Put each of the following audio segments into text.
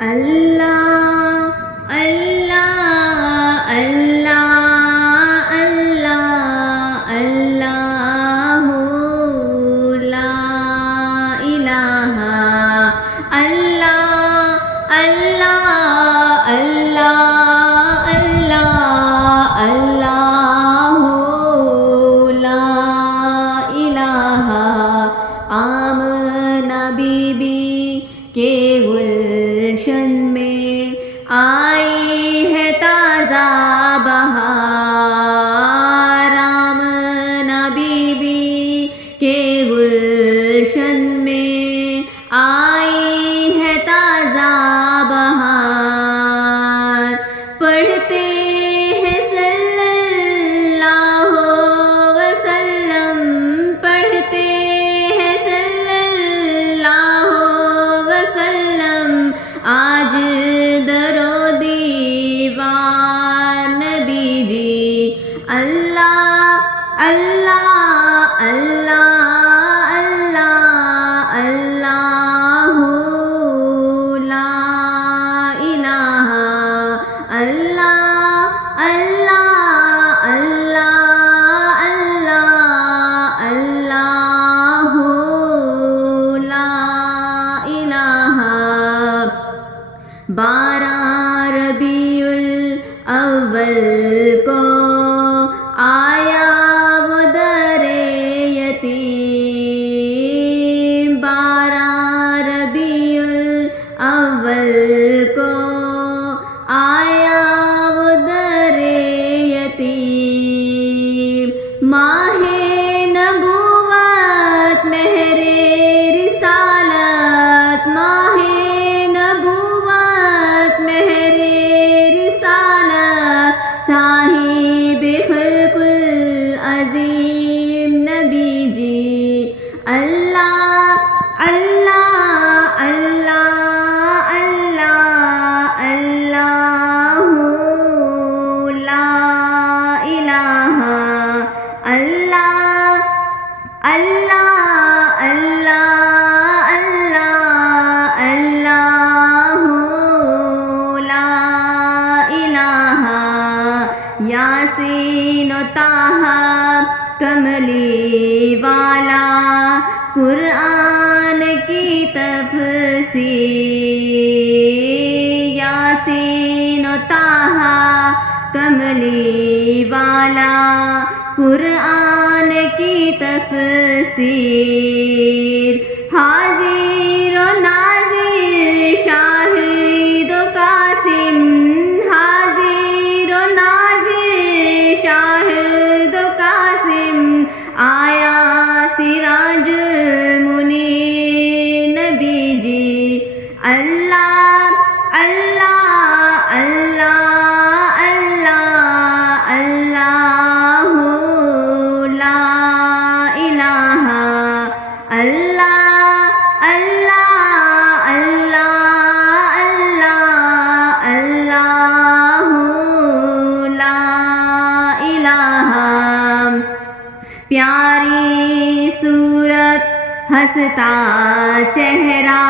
اللہ اللہ اللہ اللہ اللہ لا الہ اللہ اللہ اللہ اللہ اللہ لا الہ Amna be be کے گلشن میں آئی ہے تازہ بہار آمنہ بی بی کے گلشن میں آئی ہے تازہ بہار پڑھتے ہیں صلی اللہ وسلم پڑھتے ہیں صلی اللہ وسلم آج درو دیوار نبی جی اللہ اللہ اللہ اللہ اللہ لا الہ اللہ اللہ اللہ اللہ اللہ لا الہ 12 ربیع الاول کو آیا وہ در یتیم 12 ربیع الاول کو آیا وہ در یتیم ماہ نبوت مہر رسالت ماہ نبوت مہر رسالت صاحب خلق العظیم نبی جی اللہ اللہ اللہ اللہ اللہ لا الہ اللہ اللہ اللہ اللہ اللہ لا الہ یاسین و طٰہٰ کملی والا قرآن کی تفسیر یاسین و طٰہٰ کملی والا قرآن کی تفسیر حاضر و ناظر شاہد و قاسم حاضر و ناظر شاہد و قاسم آیا سراج المنیر نبی جی اللہ اللہ اللہ اللہ اللہ لا الہ اللہ اللہ اللہ اللہ اللہ لا الہ پیاری صورت ہنستا چہرہ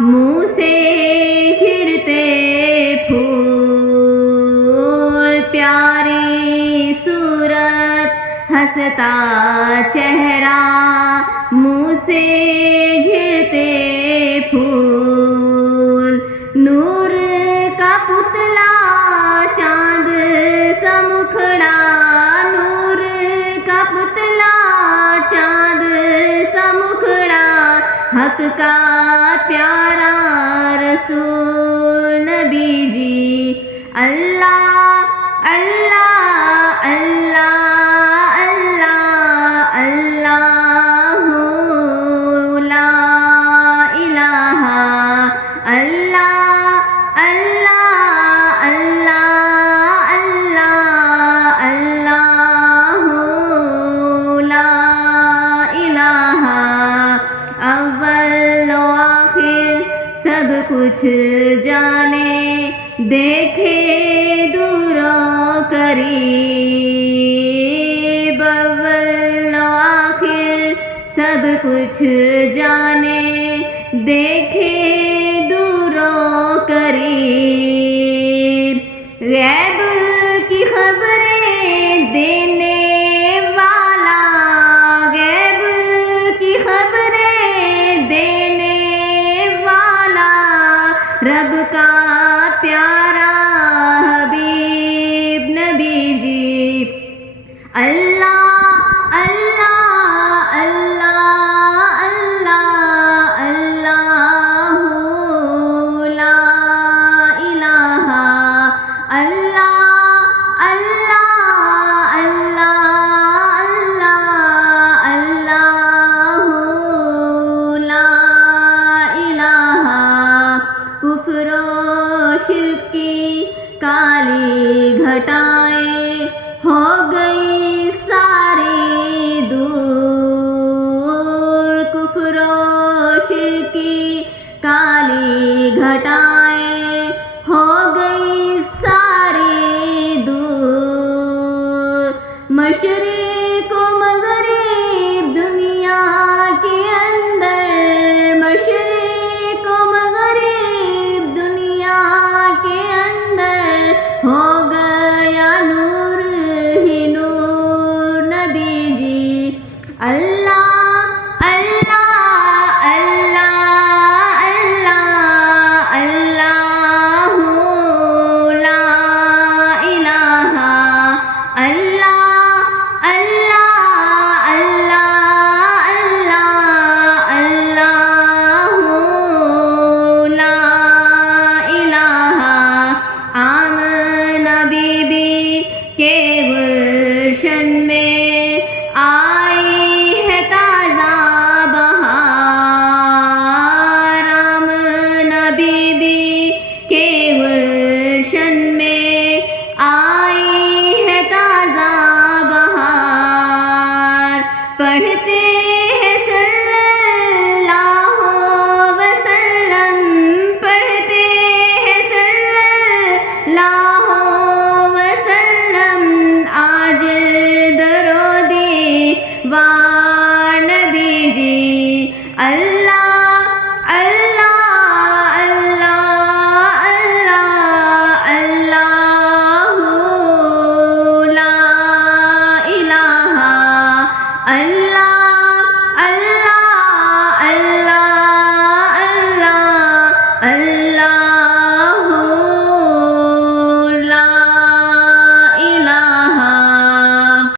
منہ سے گرتے پھول پیاری صورت ہنستا چہرہ منہ سے گرتے پھول نور کا پتلا چاند سا مکھڑا نور کا پتلا چاند سا مکھڑا حق کا پیارا رسول نبی جی اللہ اللہ اللہ اللہ اللہ لا الہ اللہ اللہ اللہ اللہ اللہ لا الہ اول و آخر سب کچھ جانے دیکھے دور و قریب اول و آخر سب کچھ جانے دیکھے دور و قریب غیب کی خبریں دینے والا غیب کی خبریں دینے والا رب کا پیارا حبیب نبی جی اللہ اللہ اللہ اللہ اللہ لا الہ اللہ اللہ اللہ اللہ لا الہ کفر و شرک کی کالی گھٹائیں ہو گئی ساری دور کفر و شرک کی کالی گھٹائیں